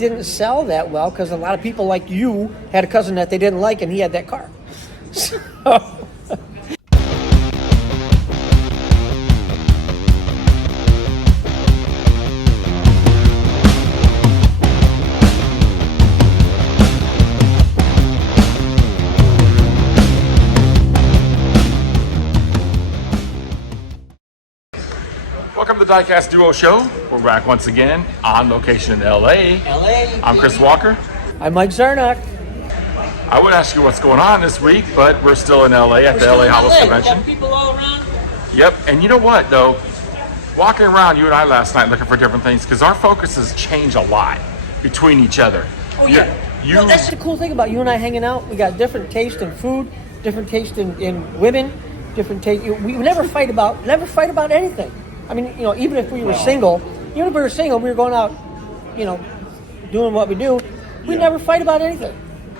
didn't sell that well because a lot of people like you had a cousin that they didn't like, and he had that car. So. Welcome to the Diecast Duo Show. We're back once again on location in LA. I'm Chris Walker. I'm Mike Zarnock. I would ask you what's going on this week, but we're still in LA at the LA Hot Wheels Convention. Got people all around. Yep, and you know what though? Walking around, you and I last night looking for different things because our focuses change a lot between each other. Oh yeah. No, that's the cool thing about you and I hanging out. We got different taste in food, different taste in women, different taste. We never fight about anything. I mean, even if we were single, we were going out, doing what we do. We never fight about anything.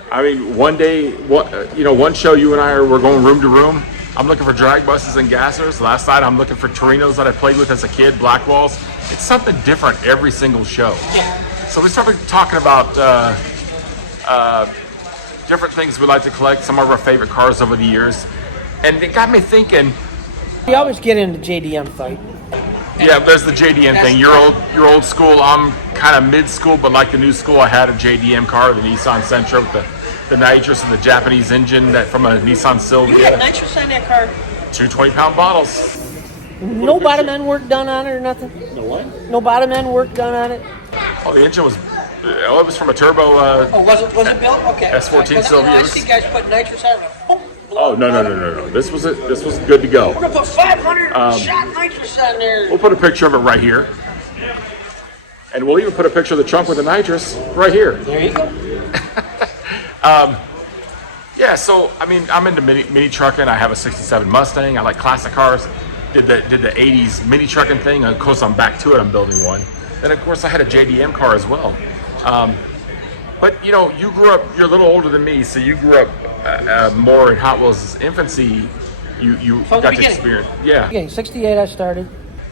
I mean, one day, one show you and I we're going room to room. I'm looking for drag buses and gassers. Last night, I'm looking for Torinos that I played with as a kid, black walls. It's something different every single show. So we started talking about different things we like to collect, some of our favorite cars over the years. And it got me thinking. We always get into JDM fight. Yeah, there's the JDM thing. You're old school. I'm kind of mid school, but like the new school. I had a JDM car, the Nissan Sentra with the nitrous and the Japanese engine that from a Nissan Silvia. You had nitrous on that car? 2 20-pound bottles. No bottom end work done on it or nothing? No what? No bottom end work done on it? Oh, the engine was. It was from a turbo. Was it built? Okay. S14 Silvia. I see guys put nitrous on it. Oh no! This was good to go. We're gonna put 500 shot nitrous on there. We'll put a picture of it right here, and we'll even put a picture of the trunk with the nitrous right here. There you go. Yeah. So I mean, I'm into mini trucking. I have a '67 Mustang. I like classic cars. Did the '80s mini trucking thing. Of course, I'm back to it. I'm building one. And of course, I had a JDM car as well. But you grew up. You're a little older than me, so you grew up. More in Hot Wheels' infancy, you got to experience. Yeah. Okay, 68 I started.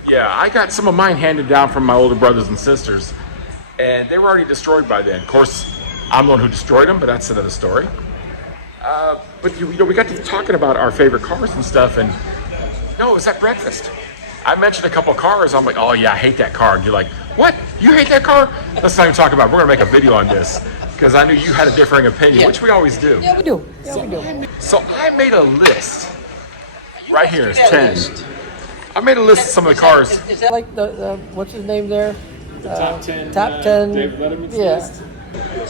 Yeah, I got some of mine handed down from my older brothers and sisters, and they were already destroyed by then. Of course, I'm the one who destroyed them, but that's another story. But we got to talking about our favorite cars and stuff, and it was at breakfast. I mentioned a couple cars. I'm like, oh yeah, I hate that car. And you're like, what? You hate that car? Let's not even talk about it. We're gonna make a video on this. Because I knew you had a differing opinion, which we always do. Yeah, we do. Yeah, we do. So I made a list. Right here is 10. I made a list of some of the cars. Is that like the what's his name there? The top 10. Top 10. Dave Letterman's list.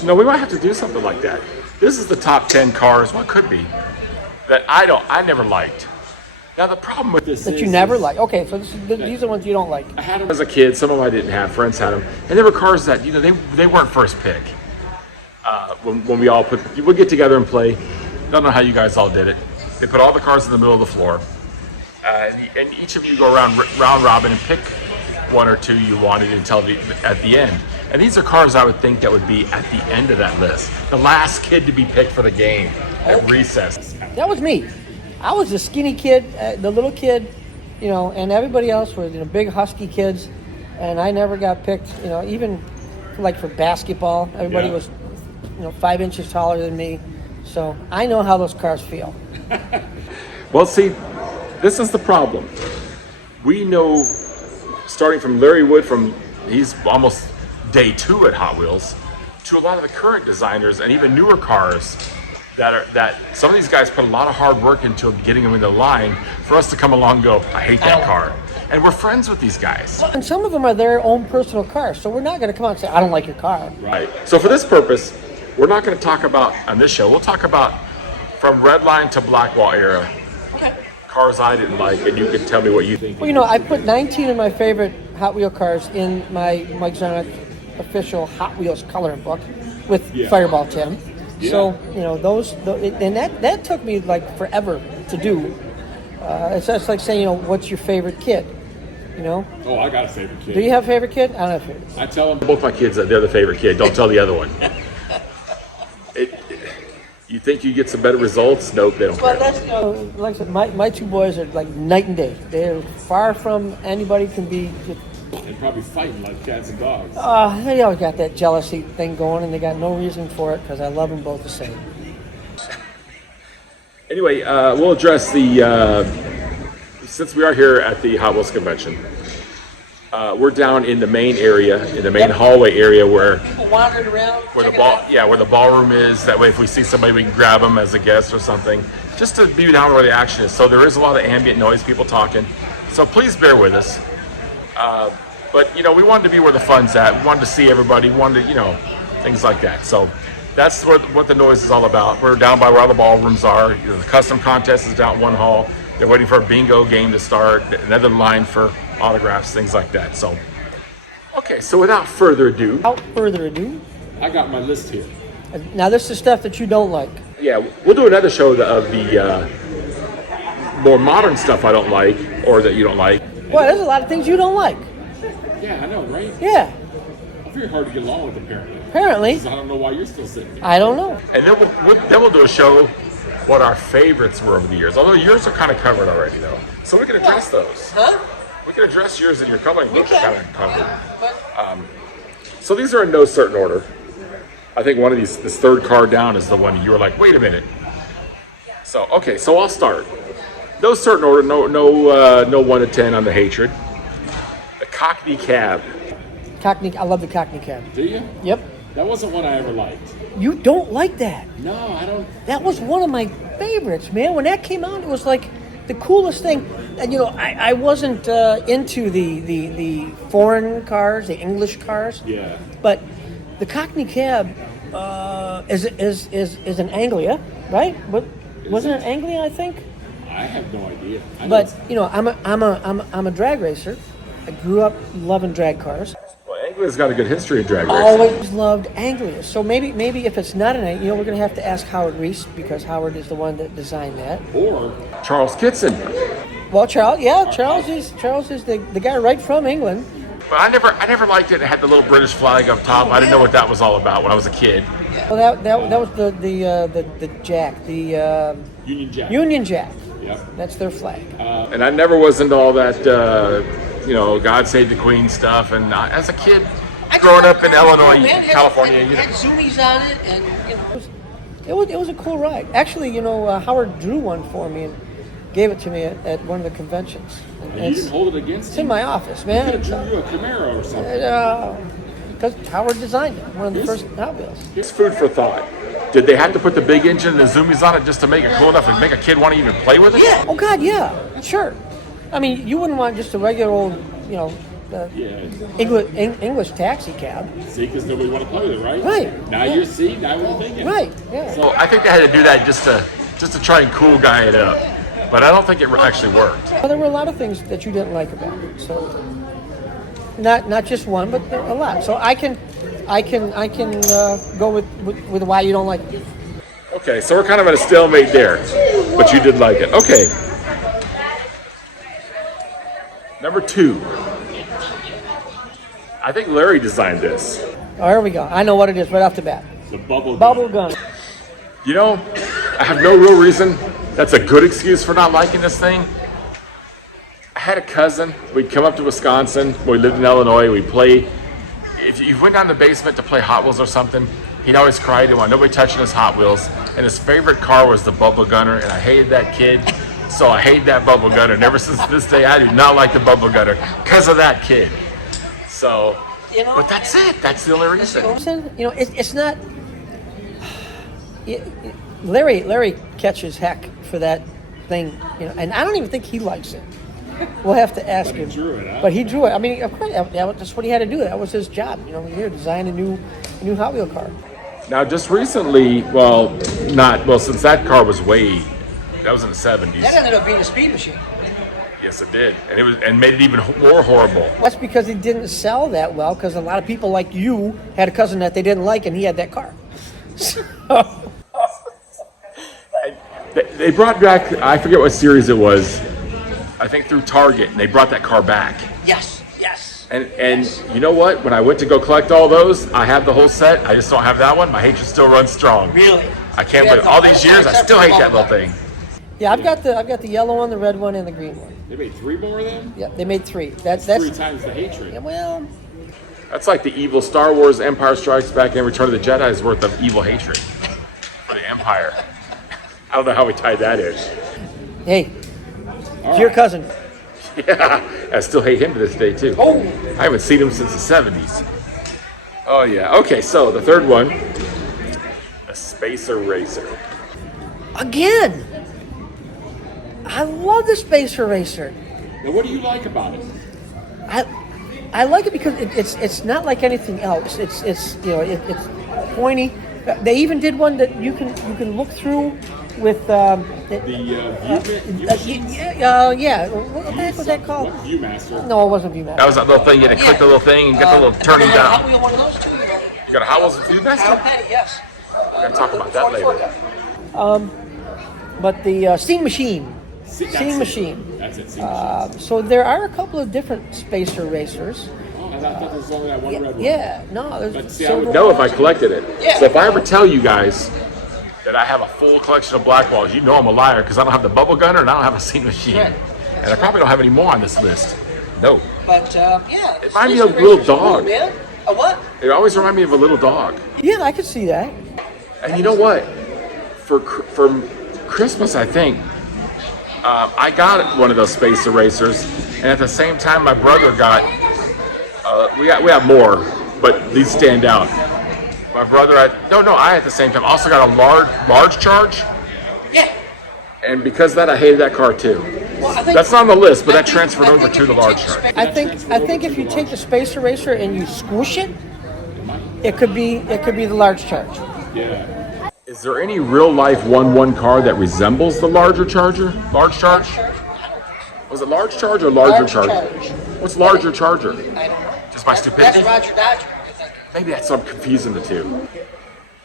No, we might have to do something like that. This is the top 10 cars, what could be, that I never liked. Now the problem with this that you never liked. Okay, so these are ones you don't like. I had them as a kid. Some of them I didn't have. Friends had them, and there were cars that they weren't first pick. When we would get together and play. Don't know how you guys all did it. They put all the cars in the middle of the floor, and each of you go around round robin and pick one or two you wanted until at the end. And these are cars I would think that would be at the end of that list. The last kid to be picked for the game at recess. That was me. I was the skinny kid, the little kid, and everybody else were big husky kids, and I never got picked. Even like for basketball, everybody was 5 inches taller than me. So I know how those cars feel. Well, see, this is the problem. We know, starting from Larry Wood, he's almost day 2 at Hot Wheels, to a lot of the current designers and even newer cars that some of these guys put a lot of hard work into getting them in the line for us to come along and go, I hate that car. And we're friends with these guys. And some of them are their own personal cars, so we're not going to come out and say, I don't like your car. Right. So for this purpose, we're not going to talk about, on this show, we'll talk about from red line to black wall era. Okay. Cars I didn't like, and you can tell me what you think. Well, I put 19 of my favorite Hot Wheel cars in my Mike Zarnock official Hot Wheels coloring book with Fireball Tim. Yeah. So, those, and that took me like forever to do. It's like saying, what's your favorite kid? Oh, I got a favorite kid. Do you have a favorite kid? I don't have a favorite. I tell them both my kids that they're the favorite kid. Don't tell the other one. You think you get some better results? Nope, they don't. Well, that's like I said, my two boys are like night and day. They're far from anybody can be. and probably fighting like cats and dogs. They always got that jealousy thing going, and they got no reason for it because I love them both the same. Anyway, we'll address since we are here at the Hot Wheels convention, we're down in the main area, in the main hallway area where People wandering around. where the ballroom is. That way, if we see somebody, we can grab them as a guest or something, just to be down where the action is. So there is a lot of ambient noise, people talking. So please bear with us. But we wanted to be where the fun's at. We wanted to see everybody. We wanted to, things like that. So that's what the noise is all about. We're down by where all the ballrooms are. The custom contest is down one hall. They're waiting for a bingo game to start. Another line for autographs, things like that. So, okay. So without further ado, I got my list here. Now this is stuff that you don't like. yeah, we'll do another show of the more modern stuff I don't like or that you don't like. Well, there's a lot of things you don't like. Yeah, I know, right? Yeah, I'm very hard to get along with, apparently. apparently. I don't know why you're still sitting there. I don't know. And then we'll do a show what our favorites were over the years. Although yours are kind of covered already, though, so we can address those. Huh? We can address yours and your coloring books are can. kind of covered. But So these are in no certain order. I think one of this third card down is the one you were like, wait a minute. So okay, so I'll start. No certain order. No 1 to 10 on the hatred. The Cockney Cab. Cockney, I love the Cockney Cab. Do you? Yep. That wasn't one I ever liked. You don't like that. No, I don't. That was one of my favorites, man. When that came out, it was like the coolest thing. And I wasn't into the foreign cars, the English cars. Yeah. But the Cockney Cab is in Anglia, right? Wasn't it Anglia? I think. I have no idea. But I'm a drag racer. I grew up loving drag cars. Well, Anglia's got a good history of drag racing. Always loved Anglia. So maybe if it's not an Anglia, we're going to have to ask Howard Reese because Howard is the one that designed that. Or Charles Kitson. Well, Charles is the guy right from England. But I never liked it. It had the little British flag up top. I didn't know what that was all about when I was a kid. Well, that was the Jack, the Union Jack. Union Jack. Yep. That's their flag. And I never was into all that, God Save the Queen stuff. And as a kid, growing up in Illinois, California, It had zoomies on it, and it was a cool ride. Actually, Howard drew one for me and gave it to me at one of the conventions. And you didn't hold it against It's him? in my office, Could man. have drew you a Camaro or something. Because Howard designed it, one of the first Hot Wheels. It's food for thought. Did they have to put the big engine and the zoomies on it just to make it cool enough to make a kid want to even play with it? Yeah. Oh God, yeah, sure. I mean, you wouldn't want just a regular old, Yeah. English taxi cab. See, because nobody want to play with it, right? Right. Now Yeah. you're seeing. Now what you're thinking. Right. Yeah. So I think they had to do that just to try and cool guy it up. But I don't think it actually worked. Well, there were a lot of things that you didn't like about it. So, not just one, but a lot. So I can go with why you don't like it. Okay, so we're kind of at a stalemate there, but you did like it. Okay. Number 2. I think Larry designed this. Oh, here we go. I know what it is right off the bat. The bubble Gun. I have no real reason. That's a good excuse for not liking this thing. I had a cousin. We'd come up to Wisconsin. We lived in Illinois. We'd play. If you went down to the basement to play Hot Wheels or something, he'd always cry. He didn't want nobody touching his Hot Wheels. And his favorite car was the Bubble Gunner. And I hated that kid. So I hate that Bubble Gunner. And ever since this day, I do not like the Bubble Gunner because of that kid. So, but that's it. That's the only reason. It's not. Larry catches heck for that thing, and I don't even think he likes it. We'll have to ask him. drew it, huh? But he drew it. I mean, of course, that's what he had to do. That was his job. Here, design a new Hot Wheel car. Now, just recently, since that car was that was in the 70s. That ended up being a speed machine. Yes, it did, and made it even more horrible. That's because it didn't sell that well. Because a lot of people like you had a cousin that they didn't like, and he had that car. They brought back, I forget what series it was, I think through Target, and they brought that car back. Yes. And you know what? When I went to go collect all those, I have the whole set. I just don't have that one. My hatred still runs strong. Really? I can't believe all these years, I still hate that little thing. Yeah, I've got the yellow one, the red one, and the green one. They made 3 more of them? Yep, they made 3. That's 3 times the hatred. Yeah, well, That's like the evil Star Wars Empire Strikes Back and Return of the Jedi's worth of evil hatred for the Empire. I don't know how we tied that in. hey, it's your cousin. Yeah, I still hate him to this day too. Oh. I haven't seen him since the 70s. Oh yeah. Okay, so the third one, a Spacer Racer. Again, I love the Spacer Racer. Now, what do you like about it? I like it because it's not like anything else. It's pointy. They even did one that you can look through with The View yeah. What the heck was that called? Viewmaster. No, it wasn't ViewMaster. That was that little thing. You had to click the little thing and get the little turning down. Wheel, one of those too. You got a Hot Wheels Viewmaster? Yes. We're gonna talk about that later. But the Steam Machine. That's Steam it. Machine. That's it. Steam Machine. So there are a couple of different Spacer Racers. Oh, I thought there was only that one red one. Yeah, no, But there's see, I silver would No, if I ones. collected it. Yeah. So if I ever tell you guys that I have a full collection of black walls, you know I'm a liar because I don't have the bubble gunner and I don't have a Steam Machine. Right. And I probably don't have any more on this list. No. But yeah, It reminded me of a little dog. Man. A what? It always reminded me of a little dog. Yeah, I could see that. And you know what? For Christmas, I think, I got one of those Space Erasers, and at the same time, my brother got. We have more, but these stand out. My brother, I at the same time also got a large charge, Yeah. and because of that, I hated that car too. Well, I think, That's not on the list, but I that think- transferred I over think to if the you large take charge. I think if you take the Space Eraser and you squish it, it could be the large charge. Yeah. Is there any real life 1/1 car that resembles the large charge? Was it large charge or larger Large charger? charge. What's larger charger? I don't know. Just my stupidity? That's Roger Dodger, I think. Maybe that's what I'm confusing the two.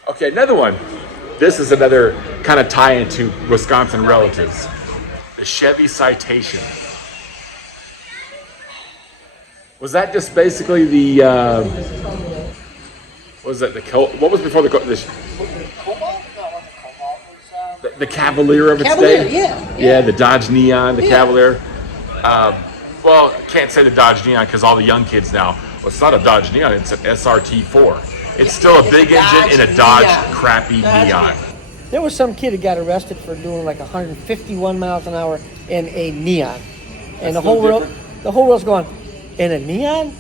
Okay, another one. This is another kind of tie into Wisconsin relatives. The Chevy Citation. Was that just basically the, what was that, what was before the Cobalt? No, it wasn't Cobalt. It was, the Cavalier of its Cavalier, day? yeah. Yeah, the Dodge Neon, the Yeah. Cavalier. Well, can't say the Dodge Neon because all the young kids now, well, it's not a Dodge Neon, it's an SRT4. It's still a it's big a engine in a Dodge Dodge Neon. crappy Dodge Neon. There was some kid who got arrested for doing like 151 miles an hour in a Neon, and That's the no whole world's going, in a Neon,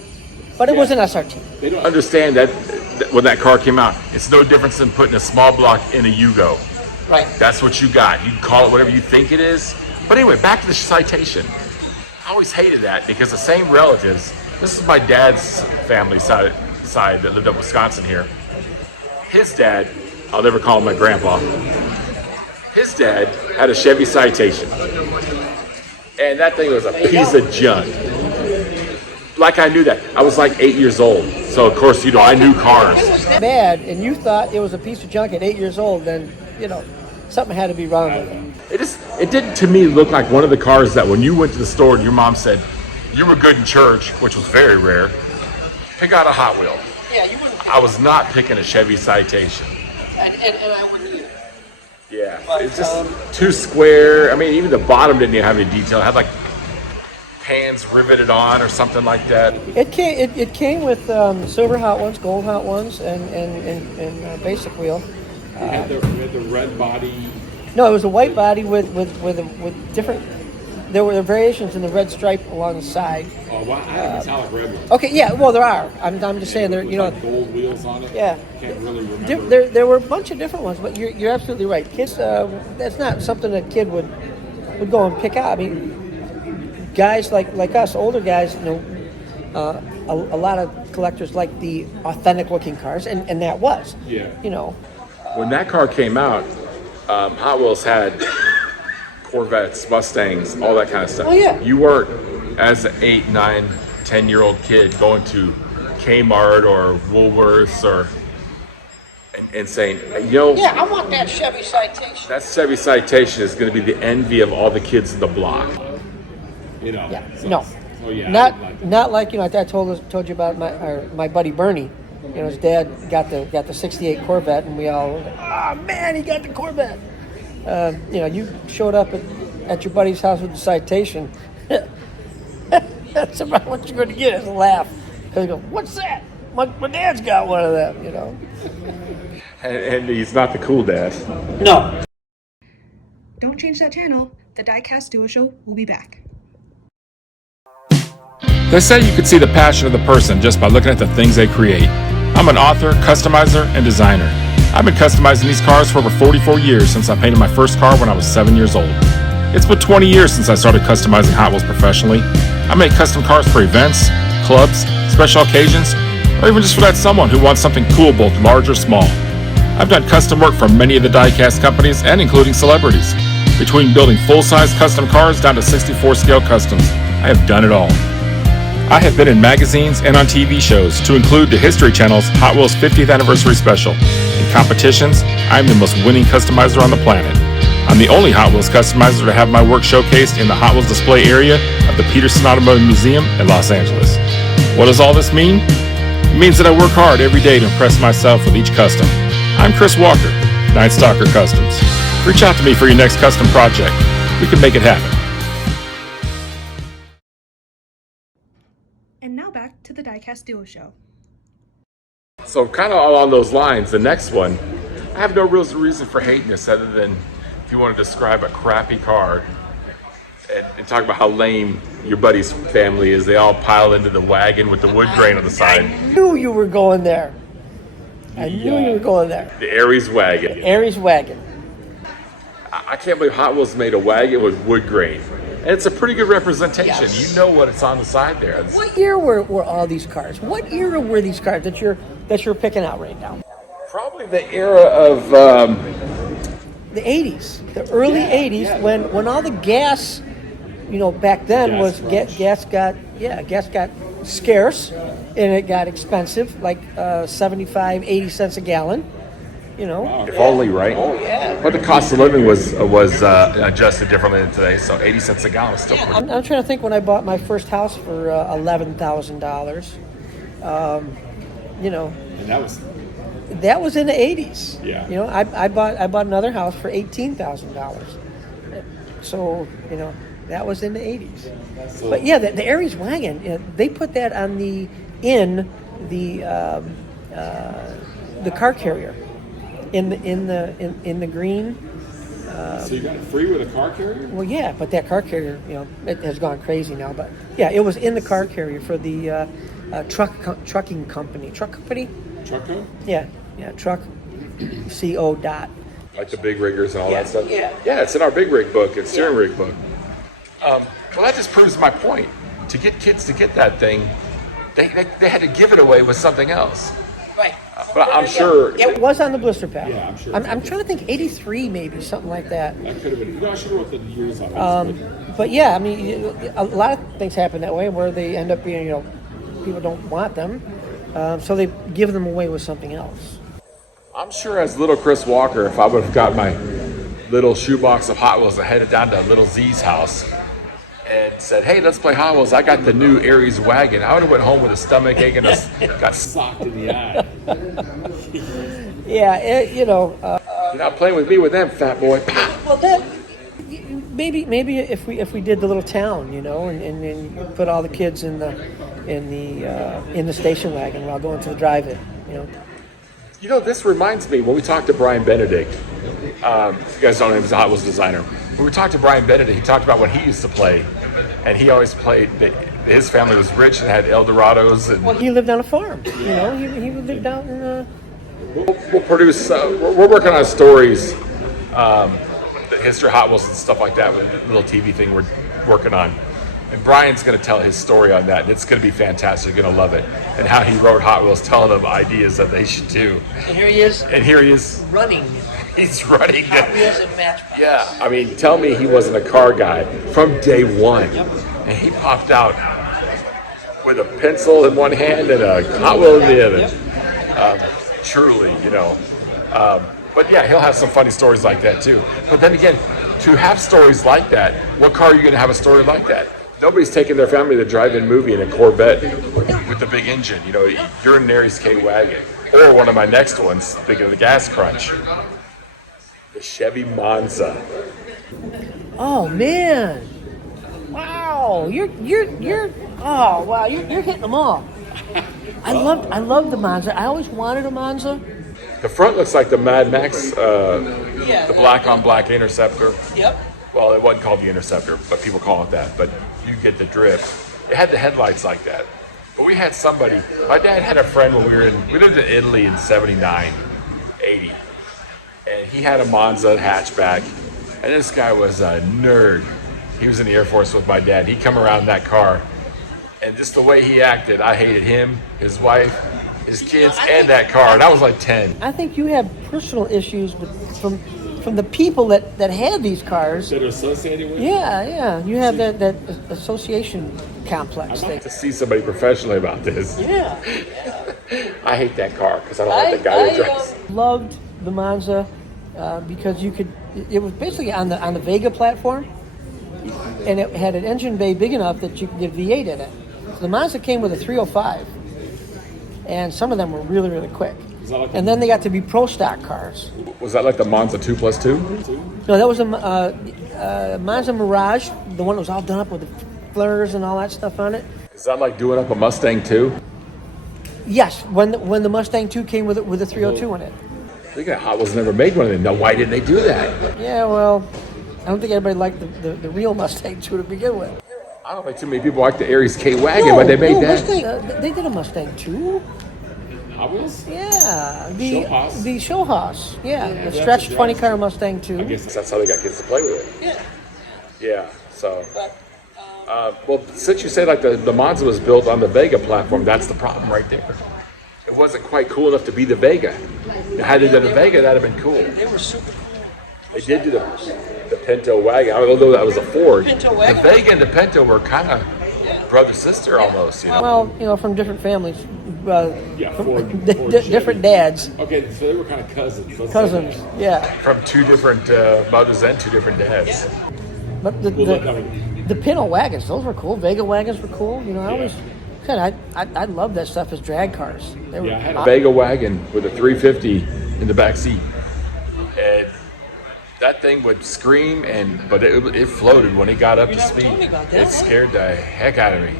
but it was an SRT. They don't. Understand that when that car came out, it's no difference than putting a small block in a Yugo. Right. That's what you got. You can call it whatever you think it is. But anyway, back to the Citation. I always hated that because the same relatives, this is my dad's family side that lived up Wisconsin here. His dad, I'll never call him my grandpa, his dad had a Chevy Citation. And that thing was a piece of junk. Like I knew that. I was like 8 years old. So of course, I knew cars. If it was that bad, and you thought it was a piece of junk at 8 years old, then something had to be wrong with it. It didn't to me look like one of the cars that when you went to the store and your mom said, you were good in church, which was very rare, pick out a Hot Wheel. Yeah, you wouldn't. I was not picking a Chevy Citation. And I wouldn't either. Yeah, But, it's just too square. I mean, even the bottom didn't even have any detail. It had like pans riveted on or something like that. It came with silver Hot Ones, gold Hot Ones, and basic wheel. We had the red body. No, it was a white body with different. There were variations in the red stripe along the side. Oh, wow, I had a metallic red one. Okay, yeah, well there are. I'm just saying there. With like gold wheels on it. Yeah. Can't really remember. There were a bunch of different ones, but you're absolutely right. Kids, that's not something that kid would go and pick out. I mean, guys like us, older guys, a lot of collectors like the authentic looking cars, and that was. Yeah. When that car came out, Hot Wheels had Corvettes, Mustangs, all that kind of stuff. Oh, yeah. You weren't, as an 8, 9, 10-year-old kid, going to Kmart or Woolworths and saying, Yeah, I want that Chevy Citation. that Chevy Citation is going to be the envy of all the kids in the block. Yeah, So- no, Oh yeah. I not didn't like that. not like I told you about my buddy Bernie. His dad got the '68 Corvette, and we all, oh man, he got the Corvette. You showed up at your buddy's house with the Citation. That's about what you're going to get is a laugh. Because you go, what's that? My dad's got one of them, you know. And he's not the cool dad. No. Don't change that channel. The Diecast Duo Show will be back. They say you could see the passion of the person just by looking at the things they create. I'm an author, customizer, and designer. I've been customizing these cars for over 44 years since I painted my first car when I was 7 years old. It's been 20 years since I started customizing Hot Wheels professionally. I make custom cars for events, clubs, special occasions, or even just for that someone who wants something cool both large or small. I've done custom work for many of the diecast companies and including celebrities. Between building full-size custom cars down to 64 scale customs, I have done it all. I have been in magazines and on TV shows, to include the History Channel's Hot Wheels 50th Anniversary Special. In competitions, I am the most winning customizer on the planet. I'm the only Hot Wheels customizer to have my work showcased in the Hot Wheels display area of the Peterson Automotive Museum in Los Angeles. What does all this mean? It means that I work hard every day to impress myself with each custom. I'm Chris Walker, Night Stalker Customs. Reach out to me for your next custom project. We can make it happen. And now back to the Diecast Duo Show. So kind of along those lines, the next one, I have no real reason for hating this other than if you want to describe a crappy car and talk about how lame your buddy's family is. They all pile into the wagon with the wood grain on the side. I knew you were going there. I knew you were going there. The Aries wagon. Aries wagon. I can't believe Hot Wheels made a wagon with wood grain. And it's a pretty good representation. Yes. You know what it's on the side there. What year were all these cars? What era were these cars that you're picking out right now? Probably the era of The 80s, the early 80s, when all the gas, back then gas got scarce and it got expensive, like 75, 80 cents a gallon. If only, right? Oh, yeah. But the cost of living was adjusted differently than today, so 80 cents a gallon is still pretty. I'm trying to think when I bought my first house for $11,000. And That was in the 80s. Yeah. I bought another house for $18,000. So, that was in the 80s. So, But yeah, the Aries wagon, they put that on the car carrier in the green. so you got it free with a car carrier? Well, yeah, but that car carrier, it has gone crazy now. But yeah, it was in the car carrier for the trucking company. Truck company? Trucko? Yeah, truck. CO dot. Like the big riggers and all that stuff? Yeah. Yeah, it's in our big rig book, it's steering rig book. Well, that just proves my point. To get kids to get that thing, they had to give it away with something else. Right. But I'm sure It was on the blister pack. Yeah, I'm sure. I'm trying to think 83 maybe, something like that. That could have been. I should have wrote the years on it. But yeah, I mean, a lot of things happen that way where they end up being, people don't want them. So they give them away with something else. I'm sure as little Chris Walker, if I would have got my little shoebox of Hot Wheels and headed down to little Z's house and said, "Hey, let's play Hot Wheels. I got the new Aries wagon." I would have went home with a stomach ache and got Socked in the eye. Yeah, You're not playing with me with them, fat boy. well, that maybe if we did the little town, and then put all the kids in the station wagon while going to the drive-in, This reminds me, when we talked to Brian Benedict, you guys don't know him, he's a Hot Wheels designer. When we talked to Brian Benedict, he talked about when he used to play, and he always played, his family was rich and had Eldorados. And Well, he lived on a farm, he lived out in we'll produce, we're working on stories, the history of Hot Wheels and stuff like that, with a little TV thing we're working on. And Brian's going to tell his story on that, and it's going to be fantastic. You're going to love it. And how he wrote Hot Wheels, telling them ideas that they should do. And here he is. And here he is. Running. He's running. Hot Wheels and Matchbox. Yeah, I mean, tell me he wasn't a car guy from day one. Yep. And he popped out with a pencil in one hand and a Hot Wheel in the other. Yep. Truly, But yeah, he'll have some funny stories like that too. But then again, to have stories like that, what car are you going to have a story like that? Nobody's taking their family to drive-in movie in a Corvette with the big engine. You're in an Aries K wagon. Or one of my next ones, speaking of the gas crunch, the Chevy Monza. Oh man! Wow, you're Oh wow, you're hitting them all. I loved the Monza. I always wanted a Monza. The front looks like the Mad Max, the black on black Interceptor. Yep. Well, it wasn't called the Interceptor, but people call it that. But you get the drift. It had the headlights like that. But we had somebody. My dad had a friend when we lived in Italy in 79, 80. And he had a Monza hatchback. And this guy was a nerd. He was in the Air Force with my dad. He'd come around in that car. And just the way he acted, I hated him, his wife, his kids, and that car. And I was like 10. I think you have personal issues from the people that had these cars. That are associated with? Yeah. You have that association complex I'd thing. like to see somebody professionally about this. Yeah. I hate that car because I don't like the guy who drives. Loved the Monza because it was basically on the Vega platform, and it had an engine bay big enough that you could get V8 in it. So the Monza came with a 305, and some of them were really, really quick. And then they got to be pro stock cars. Was that like the Monza 2+2? No, that was a Monza Mirage, the one that was all done up with the flares and all that stuff on it. Is that like doing up a Mustang 2? Yes, when the Mustang 2 came with a 302 in it. Speaking of Hot Wheels, never made one of them. Now, why didn't they do that? Yeah, well, I don't think anybody liked the real Mustang 2 to begin with. I don't think too many people like the Aries K-Wagon, but they made that. Mustang, they did a Mustang 2. Hot Wheels? Yeah, Showhouse? the Showhouse. Yeah, the that's stretched a funny jazz. car Mustang 2. I guess that's how they got kids to play with it. Yeah. Yeah, so. Well, since you say like the Monza was built on the Vega platform, that's the problem right there. It wasn't quite cool enough to be the Vega. Now, had they done the Vega, that'd have been cool. They were super cool. They did do the Pinto wagon. I don't know that was a Ford. Pinto wagon? The Vega and the Pinto were kind of brother sister almost, you know. Well, from different families. Yeah, from Ford different dads. Okay, so they were kind of cousins. Let's say Cousins, that. yeah. From two different mothers and two different dads. But the Pinto wagons, those were cool. Vega wagons were cool. I love that stuff as drag cars. They were Yeah, I had A Vega wagon with a 350 in the back seat, and that thing would scream, but it floated when it got up to never speed. told me about that, It scared the heck out of me.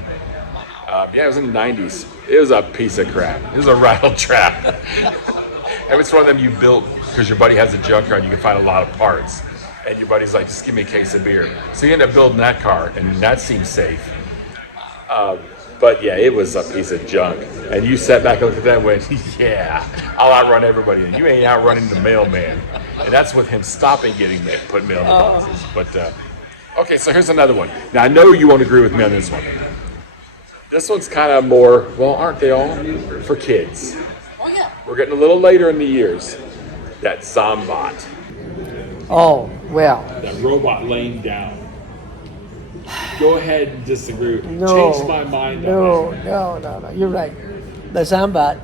Yeah, it was in the 90s. It was a piece of crap. It was a rattle trap. And it's one of them you built because your buddy has a junkyard and you can find a lot of parts. And your buddy's like, just give me a case of beer. So you end up building that car, and that seems safe. But yeah, it was a piece of junk. And you sat back and looked at that and went, yeah, I'll outrun everybody. And you ain't outrunning the mailman. And that's with him stopping putting mail in the boxes. But, okay, so here's another one. Now, I know you won't agree with me on this one. This one's kind of more, well, aren't they all? For kids. Oh, yeah. We're getting a little later in the years. That Zombot. Oh, well. That robot laying down. Go ahead and disagree. No. Change my mind. No. on that. No. You're right. The Zombot.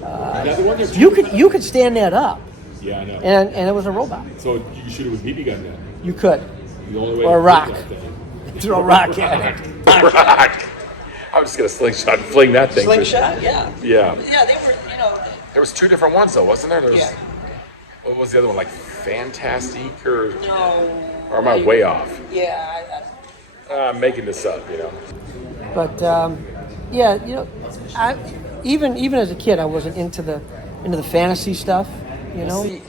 Now, the one that's You could stand that up, Yeah, I know. and it was a robot. So you can shoot it with BB gun then. You could. The only way Or a to rock. hit that thing. Throw a rock at it. Rock. I'm just going to slingshot and fling that thing. Slingshot, yeah. Yeah. Yeah, they were, There was two different ones, though, wasn't there? Yeah. What was the other one? Like Fantastic or No. or am I way off? Yeah. I'm making this up, But yeah, I even as a kid, I wasn't into the fantasy stuff. See,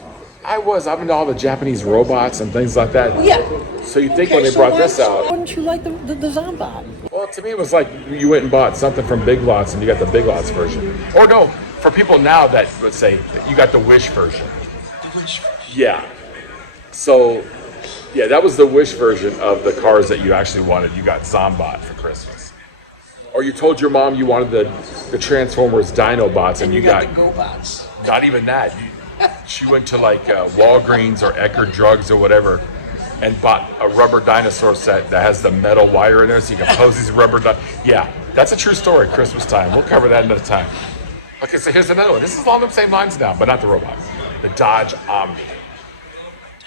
I'm into all the Japanese robots and things like that. Yeah. So you think when they brought this out, Wouldn't you like the Zombot? well, to me it was like you went and bought something from Big Lots and you got the Big Lots version. Or no, for people now that would say you got the Wish version. Yeah. So, yeah, that was the Wish version of the cars that you actually wanted. You got Zombot for Christmas. Or you told your mom you wanted the Transformers Dinobots and you got the GoBots. not even that. She went to like Walgreens or Eckerd Drugs or whatever and bought a rubber dinosaur set that has the metal wire in there so you can pose these rubber Yeah, that's a true story, Christmas time. We'll cover that another time. Okay, so here's another one. This is along the same lines now, but not the robot. The Dodge Omni.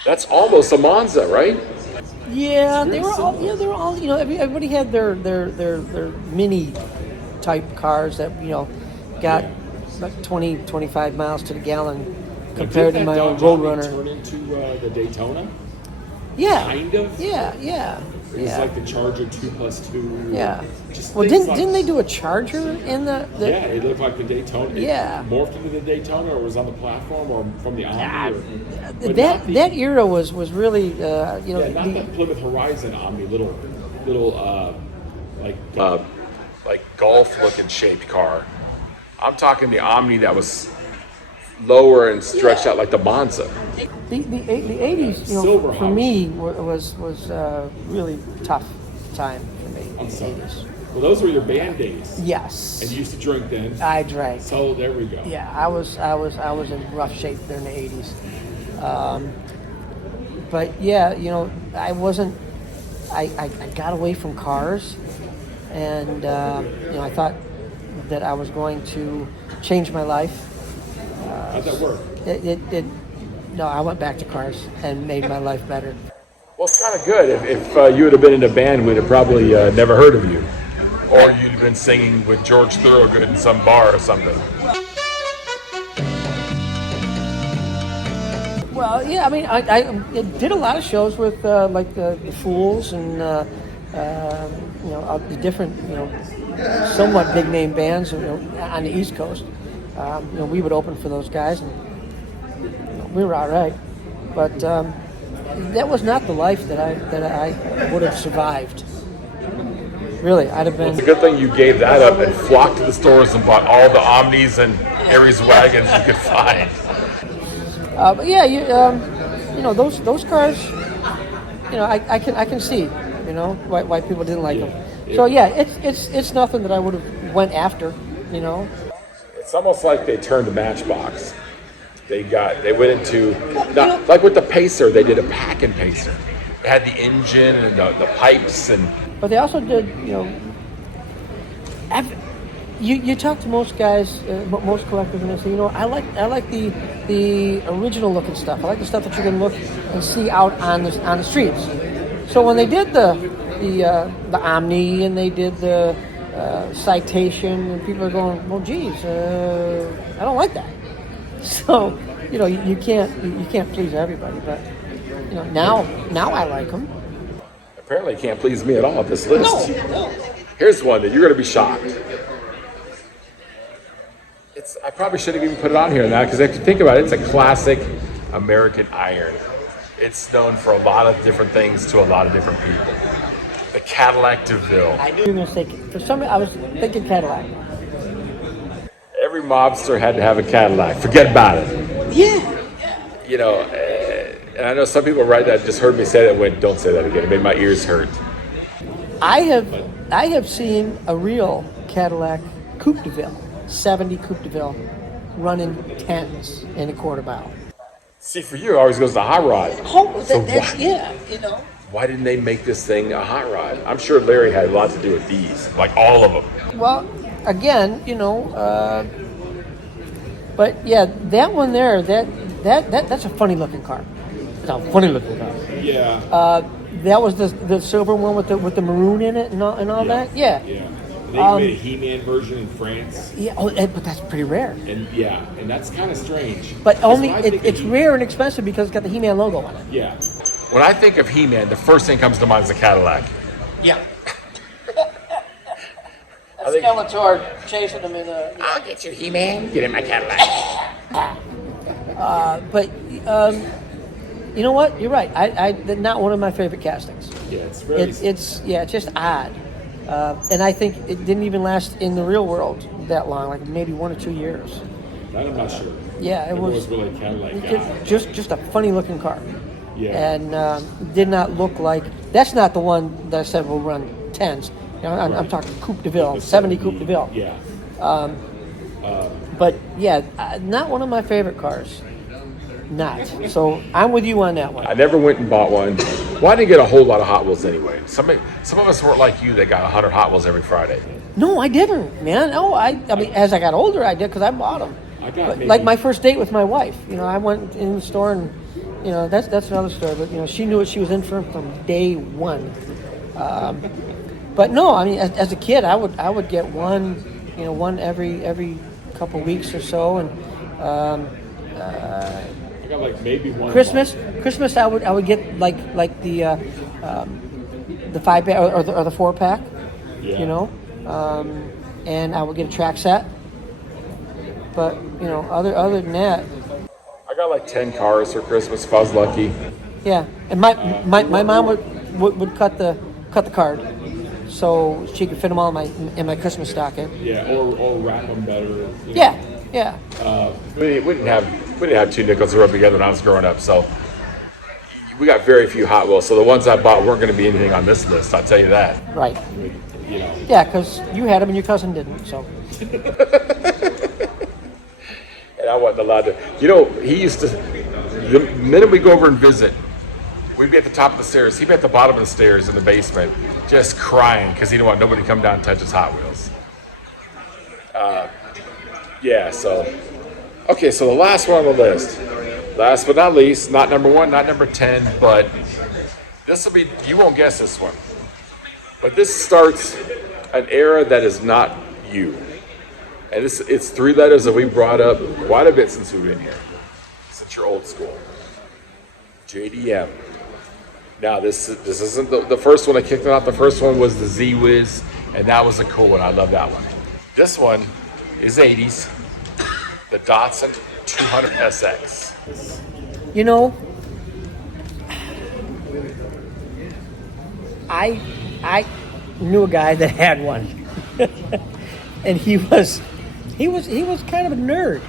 That's almost a Monza, right? Yeah, they were all. Everybody had their mini type cars that got like 20, 25 miles to the gallon compared to my old Roadrunner. Turn into the Daytona. Yeah, Kind of. Yeah. It was like the Charger 2+2. Yeah. Just Well, things didn't they do a Charger in the Yeah, it looked like the Daytona. Yeah. It morphed into the Daytona, or was on the platform, or from the Omni. But that not the, that era was really yeah, not the Plymouth Horizon Omni, little like golf-looking shaped car. I'm talking the Omni that was lower and stretched out like the Monza. The 80s, Silver for House. me was really tough time for me. I'm the sorry. 80s. Well, those were your band days. Yes. And you used to drink then. I drank. So there we go. Yeah, I was in rough shape during the 80s. But yeah, I wasn't. I got away from cars, and I thought that I was going to change my life. How'd that work? No, I went back to cars and made my life better. Well, it's kind of good. If you would have been in a band, we'd have probably never heard of you. Or you'd have been singing with George Thorogood in some bar or something. Well, yeah, I mean, I did a lot of shows with like the Fools and the different somewhat big name bands on the East Coast. We would open for those guys, and we were all right. But that was not the life that I would have survived. Really, I'd have been. It's a good thing you gave that up and flocked to the stores and bought all the Omnis and Aries wagons you could find. But yeah, those cars, I can see, why people didn't like them. So yeah, it's nothing that I would have went after, It's almost like they turned the Matchbox. They went into, like with the Pacer, they did a pack-in Pacer. It had the engine and the pipes and. But they also did, you talk to most guys, most collectors, and they say, I like the original looking stuff. I like the stuff that you can look and see out on the streets. So when they did the Omni and they did the Citation, and people are going, well, geez, I don't like that. So you can't please everybody, but now I like them. Apparently, it can't please me at all, this list. No. Here's one that you're going to be shocked. I probably shouldn't have even put it on here now, because if you think about it, it's a classic American iron. It's known for a lot of different things to a lot of different people. The Cadillac DeVille. I knew you were going to say, for some reason, I was thinking Cadillac. Every mobster had to have a Cadillac. Forget about it. Yeah. And I know some people right now just heard me say that and went, don't say that again. It made my ears hurt. I have seen a real Cadillac Coupe de Ville, 70 Coupe de Ville, running 10s in a quarter mile. See, for you, it always goes to hot rod. Oh, So that's why- yeah, Why didn't they make this thing a hot rod? I'm sure Larry had a lot to do with these, like all of them. Well, again, but yeah, that one there, that's a funny looking car. It's a funny looking car. Yeah. That was the silver one with the maroon in it and all that. Yeah. Yeah. They made a He-Man version in France. Yeah. But that's pretty rare. And that's kind of strange. But 'Cause only when I think of it's rare and expensive because it's got the He-Man logo on it. Yeah. When I think of He-Man, the first thing comes to mind is a Cadillac. Yeah. I think- Skeletor chasing him in a. I'll get you, He-Man. Get in my Cadillac. But you know what? You're right. They're not one of my favorite castings. Yeah, it's very... It's just odd, and I think it didn't even last in the real world that long, like maybe 1 or 2 years. That I'm not sure. Yeah, it was really a Cadillac guy. just a funny looking car, Yeah. and did not look like. That's not the one that I said will run 10s. I'm talking Coupe de Ville, 70 Coupe de Ville. Yeah. But yeah, not one of my favorite cars. Not. So I'm with you on that one. I never went and bought one. Well, I didn't get a whole lot of Hot Wheels anyway. Some of us weren't like you that got 100 Hot Wheels every Friday. No, I didn't, man. No, I mean, as I got older, I did because I bought them. I got maybe... Like my first date with my wife. I went in the store and, that's another story. But she knew what she was in for from day one. But no, I mean, as a kid, I would get one, one every couple weeks or so, and I got like maybe one. Christmas, I would get like the the 5-pack or the 4-pack. Yeah. You know, and I would get a track set. But you know, other than that, I got like 10 cars for Christmas if I was lucky. yeah. And my mom would cut the card, so she could fit them all in my Christmas stocking. Yeah, or wrap them better. You know. Yeah. We didn't have 2 nickels to rub together when I was growing up, so we got very few Hot Wheels. So the ones I bought weren't going to be anything on this list. I'll tell you that. Right. You know. Yeah, because you had them and your cousin didn't. So. And I wasn't allowed to. You know, he used to. The minute we go over and visit, we'd be at the top of the stairs. He'd be at the bottom of the stairs in the basement, just crying because he didn't want nobody to come down and touch his Hot Wheels. Yeah. So. Okay. So the last one on the list. Last but not least, not number 1, not number 10, but this will be. You won't guess this one. But this starts an era that is not you. And it's 3 letters that we brought up quite a bit since we've been here. Since you're old school. JDM. Now this isn't the first one I kicked it off. The first one was the Z-Wiz, and that was a cool one. I love that one. This one is 80s. The Datsun 200 SX. You know, I knew a guy that had one, and he was kind of a nerd,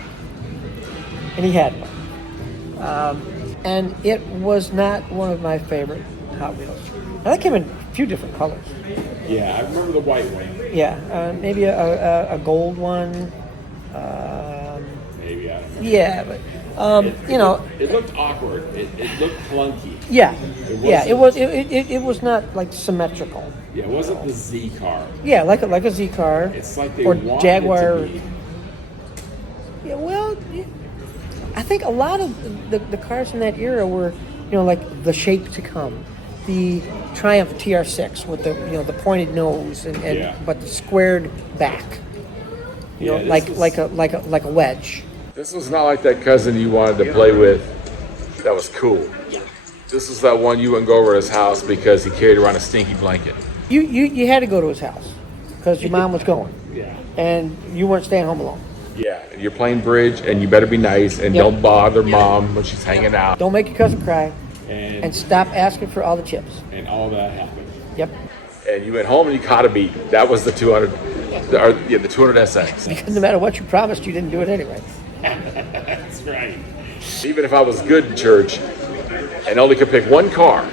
and he had one, and it was not one of my favorite Hot Wheels. Now that came in a few different colors. Yeah, I remember the white one. Yeah, maybe a gold one. Maybe, I don't know. Yeah, but you know, it looked awkward. It looked clunky. yeah, it wasn't- it was not like symmetrical. Yeah, it wasn't the Z car. Yeah, like a Z car. It's like they or wanted Jaguar. it to be. Yeah, well, I think a lot of the cars in that era were, you know, like the shape to come, the Triumph TR6 with the the pointed nose and Yeah. but the squared back. You know, Yeah, this was- like a wedge. This was not like that cousin you wanted to play with. That was cool. This was that one you wouldn't go over to his house because he carried around a stinky blanket. You had to go to his house because your mom was going, Yeah. and you weren't staying home alone. Yeah, and you're playing bridge, and you better be nice, and Yep. don't bother mom when she's hanging out. Don't make your cousin cry, And and stop asking for all the chips. all that happened. Yep. And you went home and you caught a beat. That was the 200, the 200 SX. Because no matter what you promised, you didn't do it anyway. That's right. Even if I was good in church and only could pick one car,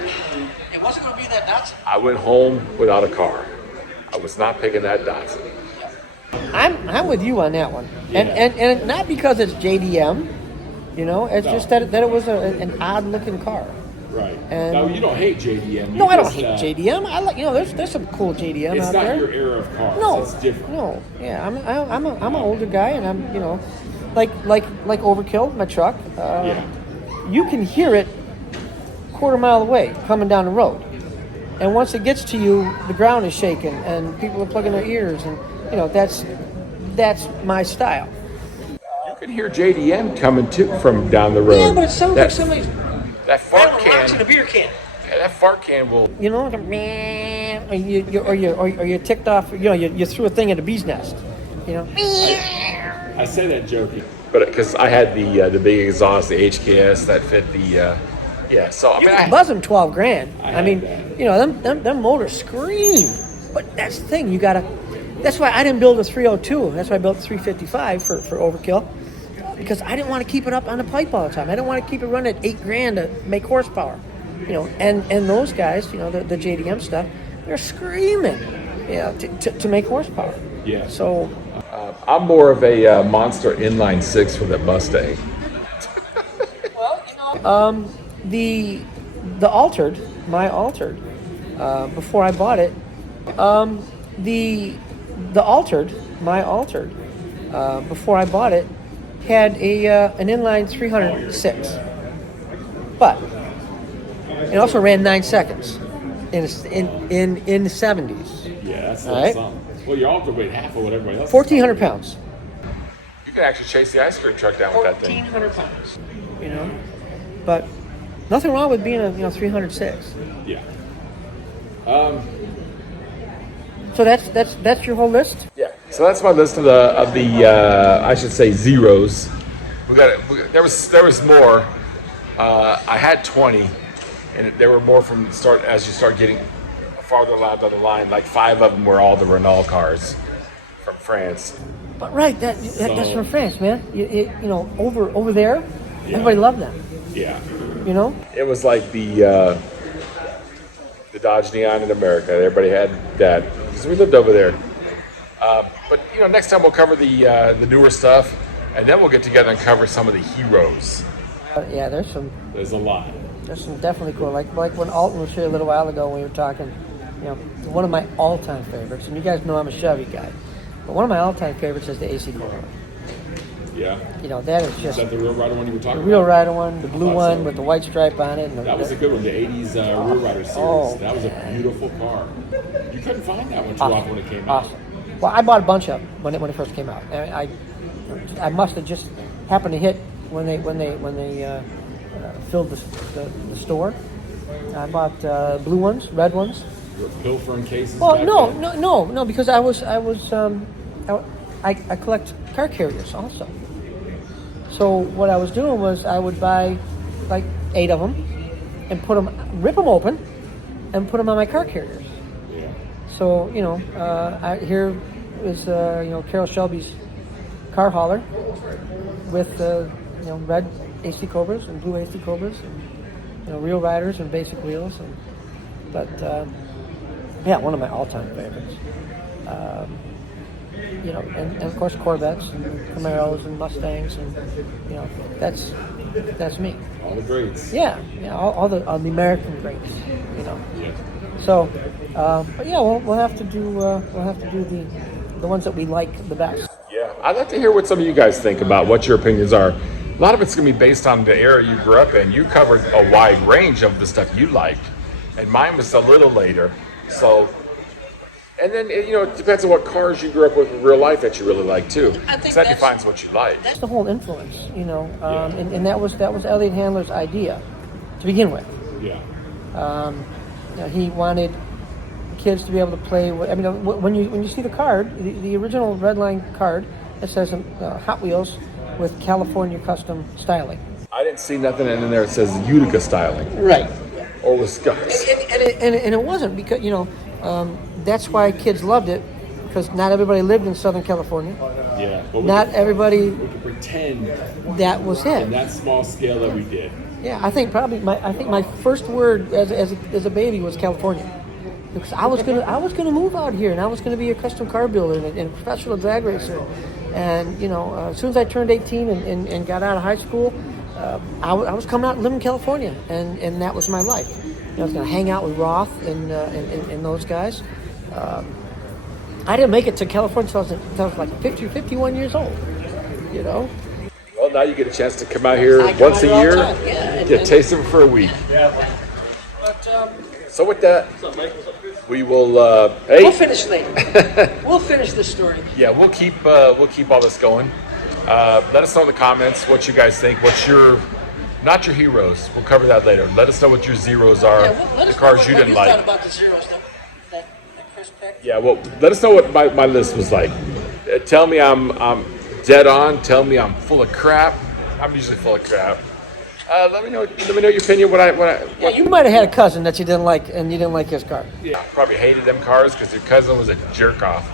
It wasn't going to be that Datsun. I went home without a car. I was not picking that Datsun. I'm with you on that one, and Yeah. and not because it's JDM, you know. It's just that it was an odd looking car. Right. And- Now, you don't hate JDM. No, I don't just, hate JDM. I like there's some cool JDM It's out not there. your era of cars. No, It's different. no, yeah. I'm an older guy, and I'm like Overkill, my truck. Yeah. You can hear it quarter mile away coming down the road, and once it gets to you, the ground is shaking, and people are plugging their ears, and that's my style. You can hear JDM coming from down the road. Yeah, but it sounds that, like somebody's that fart rattling rocks in a can. beer can. Yeah, that fart can will. You know, like a meh, or you ticked off. You threw a thing at a bee's nest. You know. I say that joking. But because I had the big exhaust, the HKS that fit the. Yeah, so I You mean, can buzz them $12,000. I I had mean, that. them motors scream. But that's the thing, you gotta. That's why I didn't build a 302. That's why I built a 355 for Overkill, because I didn't want to keep it up on the pipe all the time. I didn't want to keep it running at $8,000 to make horsepower. And those guys, the JDM stuff, they're screaming, to make horsepower. Yeah. So I'm more of a monster inline six for the Mustang. the altered, before I bought it, before I bought it, had an inline 306, but it also ran 9 seconds in the 70s. Yeah, that's All right. something. Well, your altar weighed half of what everybody else. 1,400 pounds. You can actually chase the ice cream truck down with that thing. 1,400 pounds. But nothing wrong with being a 306. Yeah. So that's your whole list. Yeah. So that's my list of the I should say zeros. There was more. I had 20, and there were more from the start as you start getting farther down the line. Like 5 of them were all the Renault cars from France. But right, that's from France, man. Over there, everybody loved them. Yeah. You know. It was like the Dodge Neon in America. Everybody had that because we lived over there. But next time we'll cover the newer stuff, and then we'll get together and cover some of the heroes. Yeah, There's a lot. There's some definitely cool. Like when Alton was here a little while ago when we were talking. One of my all-time favorites, and you guys know I'm a Chevy guy, but one of my all-time favorites is the AC Corolla. Yeah. That is just Is that the Real Rider one you were talking about? the Real Rider one, the blue one so. with the white stripe on it. That was a good one, the 80s Real Rider series. Oh, that was a beautiful car. You couldn't find that one too often when it came out. Awesome. Well, I bought a bunch of them when it first came out. I must have just happened to hit when they filled the store. I bought blue ones, red ones. Pilfering cases. Well, no, because I collect car carriers also. So what I was doing was I would buy like 8 of them and rip them open, and put them on my car carriers. Yeah. So here is Carol Shelby's car hauler with red AC Cobras and blue AC Cobras and Real Riders and basic wheels yeah, one of my all-time favorites. And of course Corvettes and Camaros and Mustangs and that's me. All the greats. Yeah, all the American greats. Yeah. So, but yeah, we'll have to do the ones that we like the best. Yeah, I'd like to hear what some of you guys think about what your opinions are. A lot of it's going to be based on the era you grew up in. You covered a wide range of the stuff you liked, and mine was a little later. So, and then it depends on what cars you grew up with in real life that you really like too. So that defines what you like. That's the whole influence, and that was Elliott Handler's idea to begin with. Yeah. He wanted kids to be able to play. When you see the card, the original red line card, it says Hot Wheels with California custom styling. I didn't see nothing in there that says Utica styling. Right. Or Wisconsin. And it wasn't because that's why kids loved it, because not everybody lived in Southern California. Yeah. Not everybody. We could pretend that was it. In that small scale that we did. Yeah, I think probably my first word as a baby was California, because I was gonna move out here and I was gonna be a custom car builder and a professional drag racer, and as soon as I turned 18 and got out of high school, I was coming out and living in California, and that was my life. I was gonna hang out with Roth and those guys. I didn't make it to California until I was like 50 or 51 years old. Well, now you get a chance to come out here once a year, get taste of it for a week. So with that, we will. We'll finish later. We'll finish this story. Yeah, we'll keep all this going. Let us know in the comments what you guys think. What's not your heroes? We'll cover that later. Let us know what your zeros are. The cars you didn't like. Thought about the zeros that Chris picked. Yeah, well, let us know what my list was like. Tell me I'm dead on. Tell me I'm full of crap. I'm usually full of crap. Let me know your opinion. Yeah, you might have had a cousin that you didn't like, and you didn't like his car. Yeah, probably hated them cars because your cousin was a jerk off.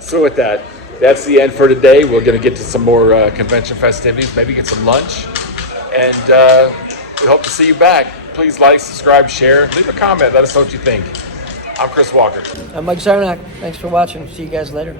So with that, that's the end for today. We're going to get to some more convention festivities, maybe get some lunch, and we hope to see you back. Please like, subscribe, share, leave a comment. Let us know what you think. I'm Chris Walker. I'm Mike Zarnock. Thanks for watching. See you guys later.